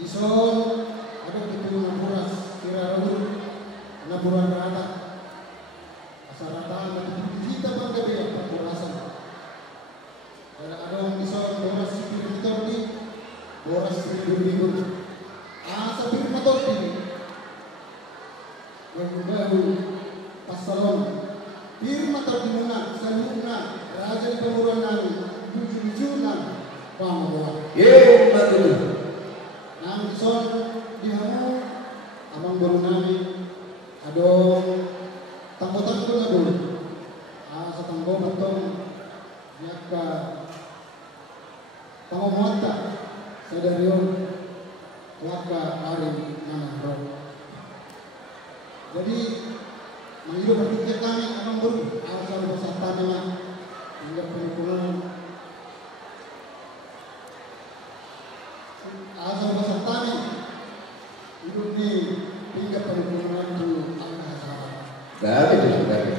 Ison ada gitu naburas kira naburan rata asarata kita bangga dia pemburasan ada orang ison boras spiritor di boras spiritor asa firmator ini yang baru pasalon firmator di mana saluna raja di penguruan nami jujur-jujuran pamora betul. Nang ison dihamu amang baru nami adong tanggo-tanggo na dulu sa tanggo matong nyaka pangomuata sa dariyon waka arin ng bro. Jadi mangilo berpikir kami amang baru asal bersata naman hingga penukulan asal bersata ni hidup ni hingga penukulan dulu Dari itu dari.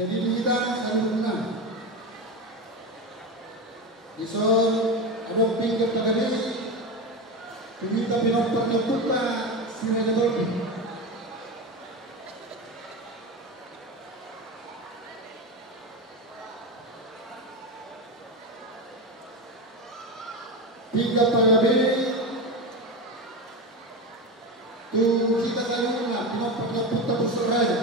Jadi kita saluna. Ison abang pinggir tagadi. Pinita pinopatnya puta sinagadori. Tiga tagadi. Tu kita saluna pinopatnya puta pusuraja.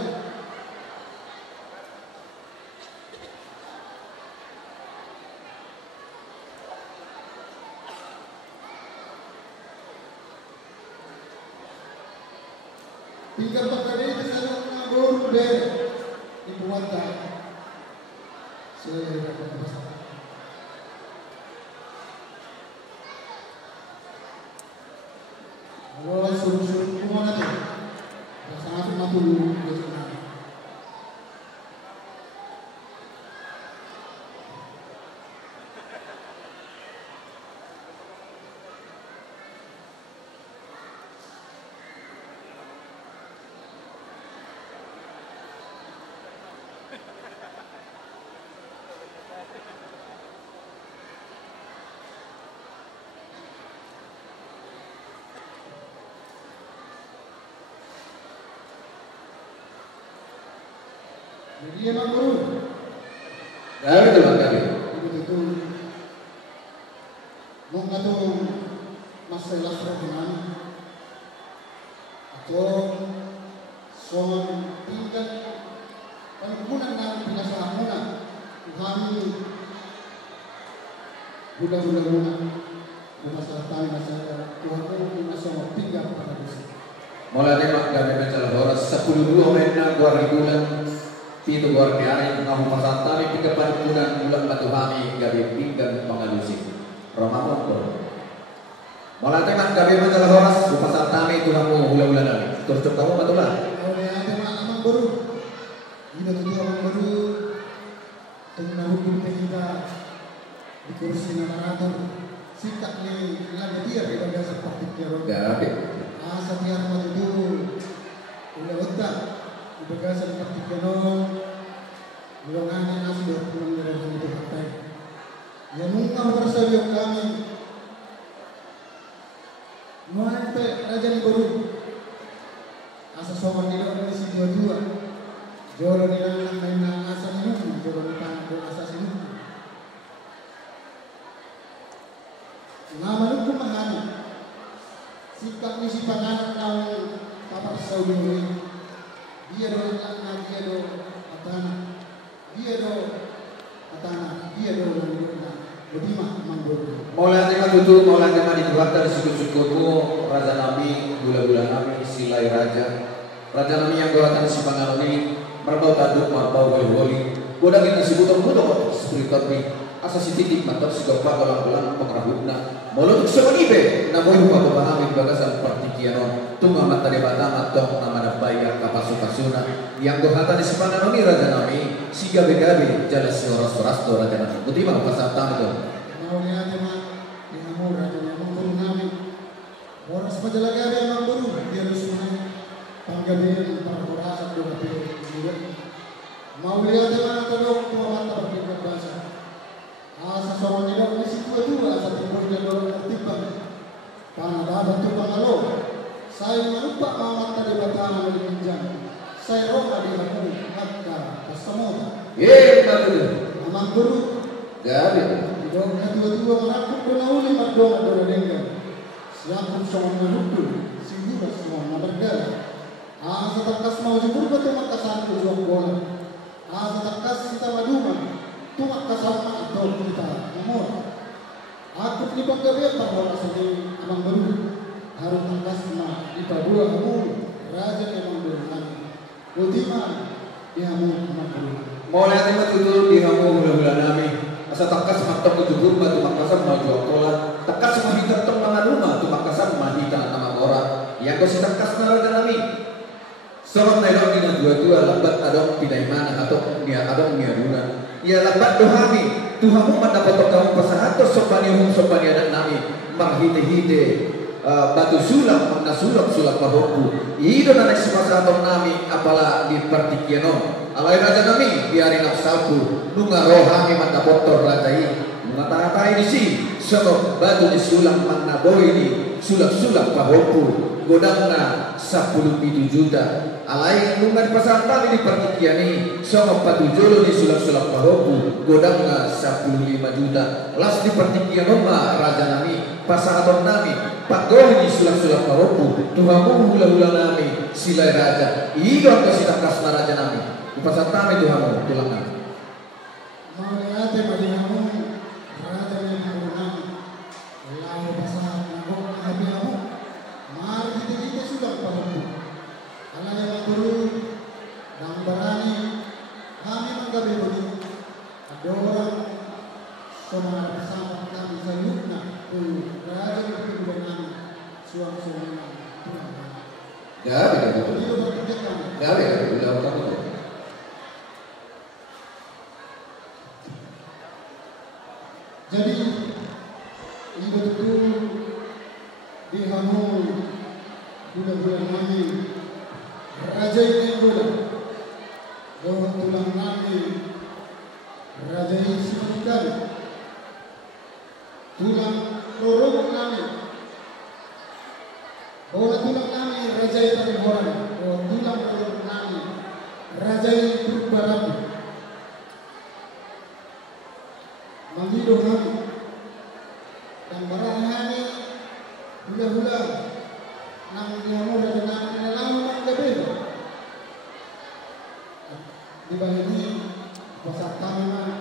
Tiga perkara itu selalu ngabur deh dibuat tak kalau suruh kemana tuh sangat mampu jadi emang guru Dari itu kali. itu mau ngatung masalah dengan atau son tingkat penggunaan dengan binasa muna kami bulan-bulan masalah tani masalah tuhan masalah tinggal pada desa. Mulai tembak dari mencari horas 10-2 menang 2000 Pito luar biasa ngamu pasantari tiga bulan batu kami gabi pinggan pengalusi Romanon pun. Mulai tengah gabi masalah horas pasantari itu kamu bulan-bulan lagi. Terus kamu betulan. Oh ya, teman baru. Kita tuh orang baru. Tengah hukum kita di kursi narator. Sikap ni lagi dia kita biasa praktik ya. Gabi. Setiap waktu itu udah otak. Bagasa seperti kenong luangan nasi berpulang dari itu partai. Ya mungkin bersabio kami muante raja ni baru asa soman di dalam isi dua jolo di dalam main asa ini jolo di tangan asa sini nama lu kumahani sikap misi panganan kau kapal saudi ini dia do anak dia do atana dia do bagaimana manggul Mulai tema tutup mulai tema dibuat dari suku-sukuku Raja Nami gula-gula Nami silai Raja Nami yang golatan si Pangaroni merbau taduk merbau wali godang yang disebut orang seperti kami asasi titik mantap sigapa golang-golang pengrahutna molutuk semanibe namoy hupa pemahami bagasan partikianon tunga mata debata matong nama bayar kapasukasuna yang gohatan di Pangaroni Raja Nami si gabe-gabe jalan si oras-oras do Raja Nami bagaimana pasatan itu mau lihat emang yang mau Raja Nami Nami orang sepajalagabe emang baru dia harus panggabian para orang do mau lihat emang tolong tua mata berpikir bahasa asa soal nilai di situ dua asa timur dan dorong tertimbang karena ada tu pangalo saya melupa amat tadi batang dari pinjam saya roka di aku maka kesemua betul amang guru gabi dong dua-dua menakut benauli mardong berenenggan siapun soal menukul singgura semua berdala asa terkas mau jebur betul maka satu jual bola asa terkas kita maduman tumak kasama atau kita umur aku pelibang gabe bahwa sedih amang baru harus tangkas ma di padua umur raja emang berani ultima dihamu amang baru mau lihat tema tutur dihamu bulan-bulan nami asa tangkas matok kejubur batu makasan maju kola tekas mahita tong mangan rumah tu makasan mahita nama orang yang kau tangkas naraja nami sorot naik dina dua-dua lambat adong tidak mana atau dia adong dia duna ya lambat dohami Tuhanmu mendapat kamu pasahato sopani anak nami marhide-hide batu sulap makna sulap mahoku ido nanek semasa atau nami apalah di partikiano alai raja nami biarin nafsaku nunga rohami mata botor ratai mengatakai di sini sama batu di sulap makna boy di sulap mahoku godangna 10 juta alai nungan pasal tali di partikiani sama patujolo di sulap-sulap paroku godangna 15 juta las di partikian oma raja nami pasangaton nami pagoh di sulap-sulap paroku tuhamu hula-hula nami silai raja iya kasih kasna raja nami di pasal tali tuhamu tulang nami mau lihat madinamu raja yang menang lalu pasal nabok nabiamu mari kita sudah paroku Allah yang guru dan berani kami menggabai begini ada orang semangat bersama kami sayukna raja itu dengan suang-suang Tuhan gabe udah kamu jadi ini betul dihamu bulan-bulan kami raja ini bola bahwa tulang kami raja ini siapkan tulang lorong kami bahwa tulang kami raja ini orang bahwa tulang lorong kami raja ini berbarat menghidup kami dan barang kami hula-hula nang dihamu dan nang nelamu gabe di bawah ini pasal kami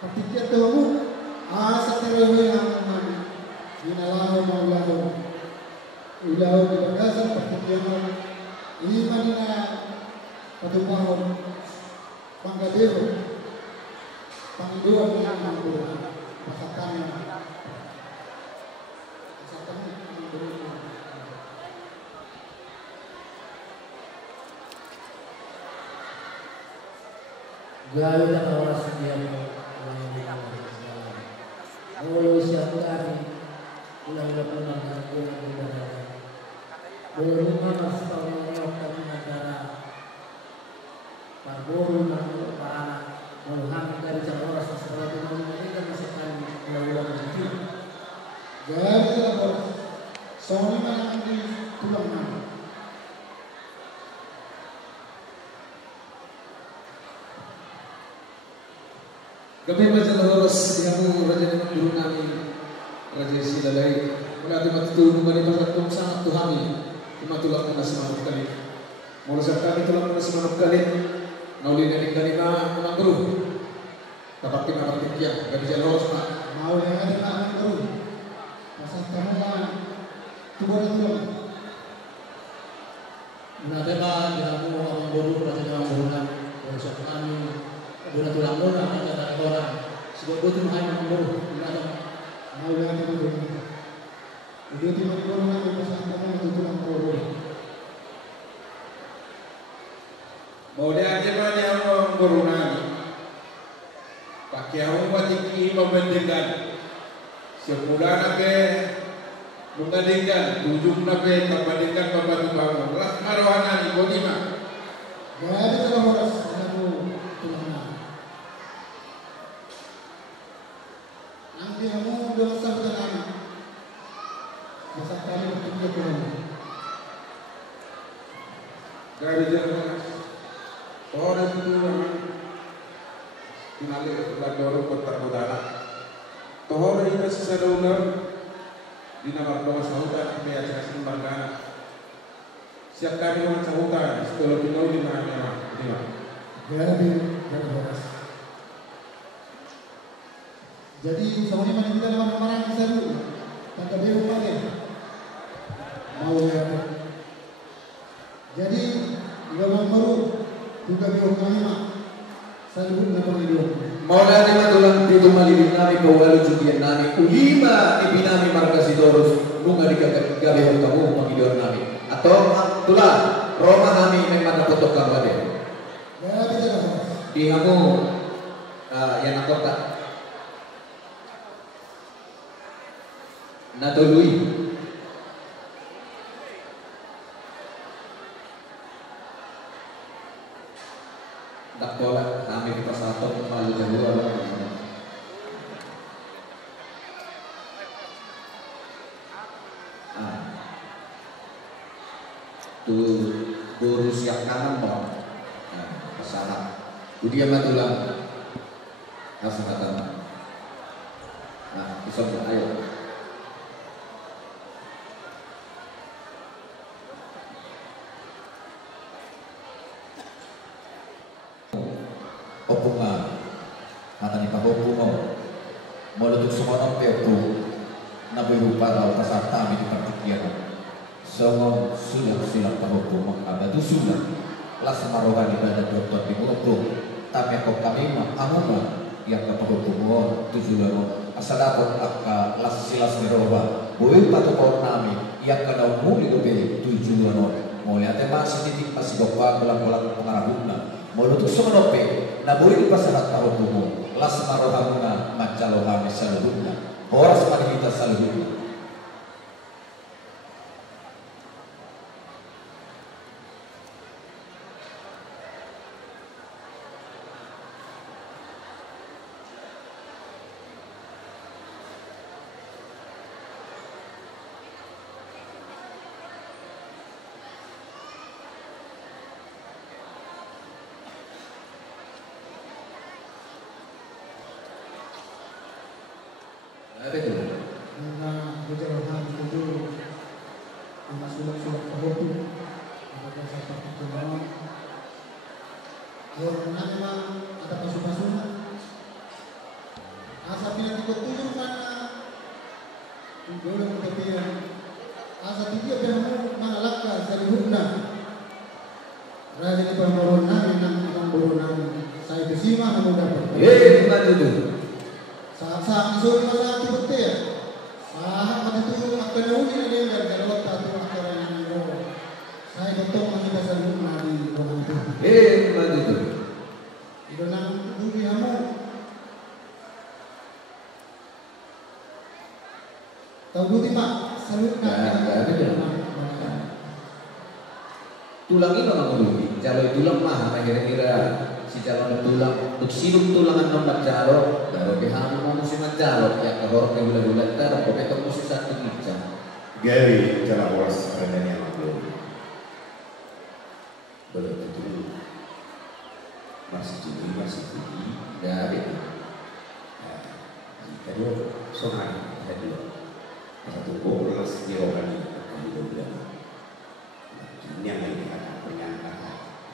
ketika tahu asa terewe yang kami dinalau maulahu ulau di bagasan pertikian imanina patupahon panggadero pangduan yang mampu pasal kami Gawe na oras niya Mulu siya kami ulang-ulang po ng kagawang budaya. Mulu mga sa pangayok kami antara parburo ng paana mulu kami dari sa oras sa sarado ng mga kami sa kami ulang-ulang ng kagawang. Gawe na oras Sony man ang tulang namin. Kami macam harus dihamu raja dengan guru kami raja silalai. Mula di matu mari pasal tum sangat tuhami. Cuma tulang kena semangat kali. Mula kami tulang kena semangat kali. Nauli dari ma memang guru. Dapat kita bertikia dari jalan harus nak. Mau yang ada nak guru. Pasal kamu lah tubuh. Menadema dihamu orang guru raja dengan guru kami. Guna tulang muna ang kata orang. Sebab itu mahal ng guru. Mau yang ada guru. Udah di mana guru nak pasal kamu tulang guru. Mau dia aja dia orang guru nani. Pakai orang batiki membandingkan. Sebulan nabe membandingkan. 7 nabe membandingkan pembanding bangun. Lah marohana ni bodima. Gak ada kalau harus kamu tulang. Gabi Jalan orang itu mengalir dorong kota Kodana tohor ini sisa daular di nama Bapak Sahutan Pia Casin Bangana siap kami orang Sahutan sekolah pinau di mana Gabi Jalan. Jadi semuanya mana kita lawan kemarin bisa dulu tangga beu lagi mau ya. Jadi lawan baru juga beu kami salibut na Panginoon. Maulana matulang dito malilin namin pawalu judian namin ulima ibinami Marcasidoros nung gabi kamu Panginoon namin atau tulang Roma kami memang napotok kabade. Gabi Jalan. Di kamu yang nakota natului tak bola kami kita satu malu kedua tuh guru siap kanan bang kesana dia matulang langsung kata bisa ayo opunga matani pahopungo molutuk sumono pepu nabiru parau pasartami di partikian songon sudah silang pahopungo abadu sudah las maroga di badan dokter di mulut tapi kok kami mah amuma yang ke pahopungo tujuh loro asal dapat akka las silas miroba boleh patu kau nami yang kena muli dobe tujuh loro mulai ada masih titik masih bapak belang-belang pengarabuna molutuk sumono pe na boleh dipasarat pahopungo las marohamuna macalohame saluhuna horas manihita saluhuna. Karena berjalan itu dengan sulap-sulap terhobi ada satu pertemuan karena memang ada pasukan asa pinang ikut turun karena boleh berkepian asa tiga yang mengalahkan dari hubna raja di pemoronan yang pemoronan saya kesima namun dapat bukan itu saat sore masa itu betul saat itu akan uji ada yang berjalot atau akan yang berjalan saya betul masih dasar rumah di rumah itu bukan itu di dalam dunia kamu tahu dulu pak salutnya tulang itu memang dulu jalur tulang mah kira-kira si calon tulang untuk sirup tulangan nomor jalo baru kehamu mau musim jalo ya kahor ke bulan-bulan tar pokoknya kamu musim satu macam Gary cara horas adanya belum itu masih tinggi ya itu jadi soal tadi satu bolas dirokan di bulan ini yang lagi kata pernyataan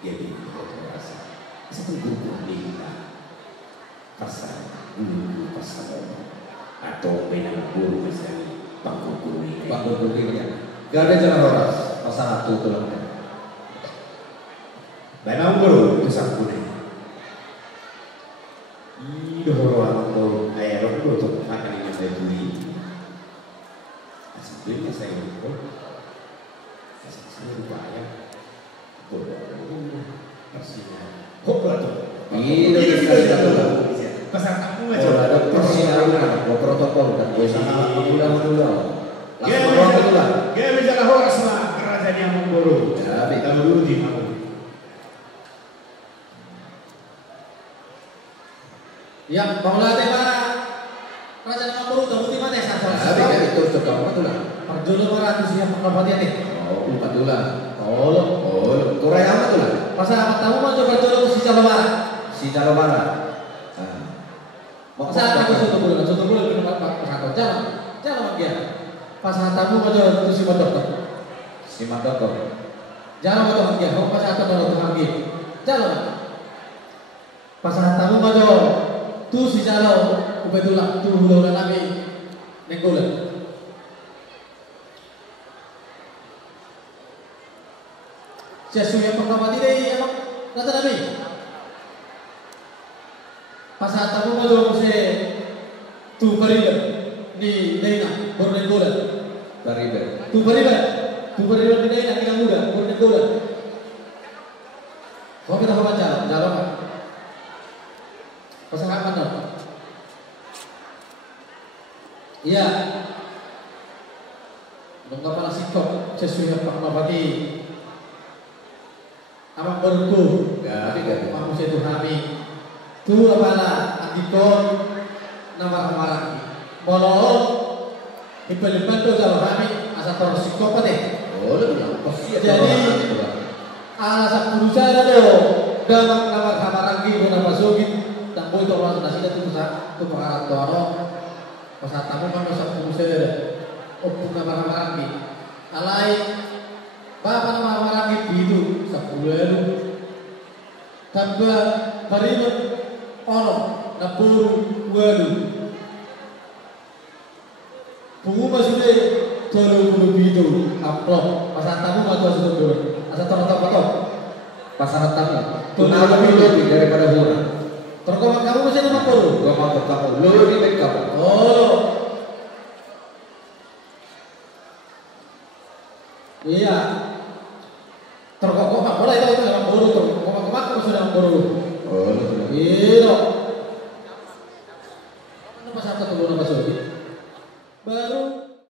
jadi rasa satu grup di pasar dulu pasar atau benang guru misalnya bangku guru ya gak ada jalan horas pasal satu tulangnya benang guru itu sangkunya orang mau air itu untuk makan yang saya beli sebenarnya saya lupa saya lupa ya persisnya ini sudah pasar kamu aja ada persiapan protokol kan sama dulu langsung orang itu lah dia bisa horas lah kerajaan yang memburu kita dulu di mana yang Bangla tema kerajaan Mampu kamu di mana ya tapi kan itu sudah kamu tuh lah perjulu 500 yang penglopatnya nih oh 4 dolar oh Korea apa tuh lah Pasangan tamu maju berjodoh si Jawa Barat. Si Jawa Barat. Pasangan aku satu bulan di tempat pasangan jalan dia. Pasangan tamu maju tu si Madoko. Si Madoko. Jalan maju dia. Kau pasangan tamu maju dia. Jalan. Pasangan tamu maju tu si Jawa. Ubedullah tu hulu nabi nenggulan. Sesuatu yang pertama tidak emang kata Nabi. Pasangan tamu maju se tu beriba di Lena Borneggolan. Beriba. Tu beriba di Lena di Muda Borneggolan. Kau kita baca jalan. Pasangan mana? Iya. Nunggu apa sikap sesuatu yang pertama pagi. Amang berku, amang saya tu kami, tu apalah andikon nama amarang, molol, hiper tu kalau kami asal tersikop deh. Oh, pasti. Jadi asal berusaha ada dalam nama amarang gitu nama sogin, tak boleh tu orang nasi tu tu perkara tu orang, pasal tamu kan asal berusaha ada, opung nama amarang gitu, alai. Bapak nama amarang itu 10 elu tambah barimun orang napuru walu pengumuman sudah 30 itu amplop pasar tamu atau sudah turun asal terotop-otop Pasangan tamu. Kenapa lebih daripada murah? terkomak kamu masih nama puru Gua mau kamu lebih baik kamu. oh iya terkokok mak boleh itu orang buru terkokok mak sudah buru Oh, iya